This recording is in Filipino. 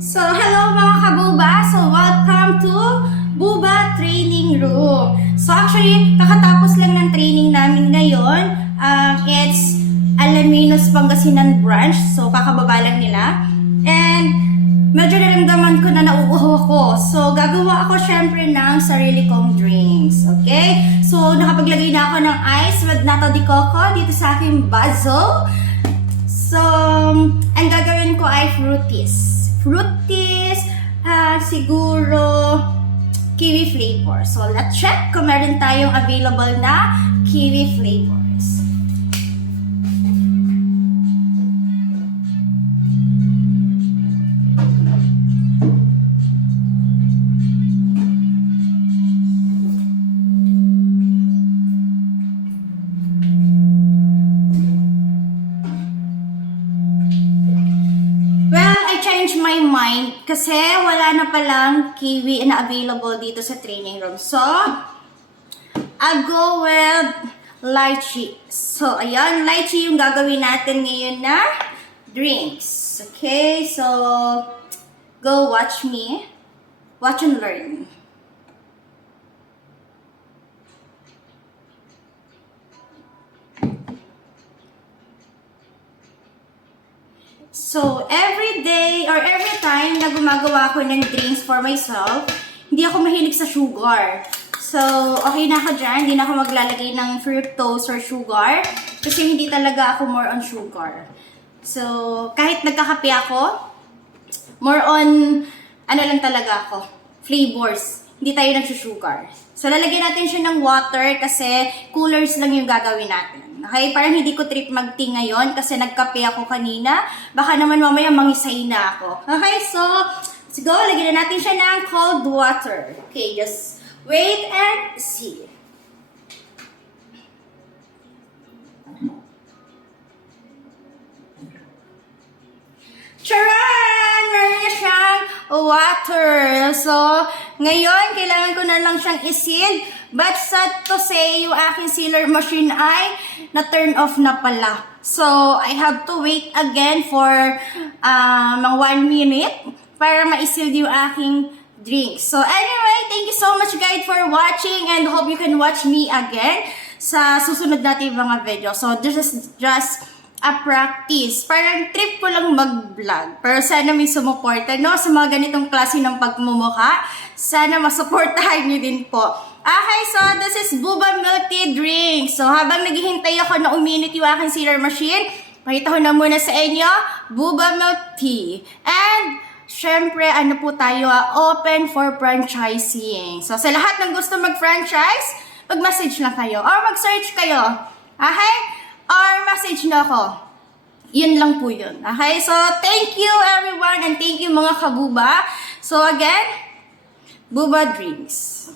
So, hello mga kabuba! So, welcome to Buba Training Room. So, actually, kakatapos lang ng training namin ngayon. It's Alaminos, Pangasinan branch. So, kakababa lang nila. And, medyo naramdaman ko na nauuho ko. So, gagawa ako syempre ng sarili kong drinks. Okay? So, nakapaglagay na ako ng ice with nata de coco dito sa aking bazo. So, ang gagawin ko ay fruities. Siguro kiwi flavor. So, let's check kung meron tayong available na kiwi flavors. My mind kasi wala na palang kiwi na available dito sa training room. So, I'll go with lychee. So, ayan, lychee yung gagawin natin ngayon na drinks. Okay, so, go watch me. Watch and learn. So, every day or every time na gumagawa ako ng drinks for myself, hindi ako mahilig sa sugar. So, okay na ako dyan. Hindi na ako maglalagay ng fructose or sugar kasi hindi talaga ako more on sugar. So, kahit nagkakape ako, more on, ano lang talaga ako, flavors. Hindi tayo nagsusugar. So, lalagyan natin siya ng water kasi coolers lang yung gagawin natin. Okay? Parang hindi ko trip mag-tea ngayon kasi nagkape ako kanina. Baka naman mamaya mangisay na ako. Okay? So, let's go. Lagyan na natin siya ng cold water. Okay, just wait and see. Charan! Meron na siyang water. So, ngayon, kailangan ko na lang siyang isil. But sad to say, yung aking sealer machine ay na-turn off na pala. So, I have to wait again for mga 1 minute para ma-seal yung aking drink. So, anyway, thank you so much guys for watching and hope you can watch me again sa susunod natin mga video. So, this is just a practice. Parang trip ko lang mag-vlog. Pero sana may sumuporta, no? Sa mga ganitong klase ng pagmumukha. Sana masuportahan nyo din po. Okay, so this is Buba Milk Tea Drink. So habang naghihintay ako na uminit yung aking sealer machine, pakita ko na muna sa inyo, Buba Milk Tea. And syempre, ano po tayo, open for franchising. So sa lahat ng gusto mag-franchise, mag-message lang kayo or mag-search kayo. Okay? Or message na ako. Yun lang po yun. Okay? So, thank you everyone and thank you mga kabuba. So, again, Buba Drinks.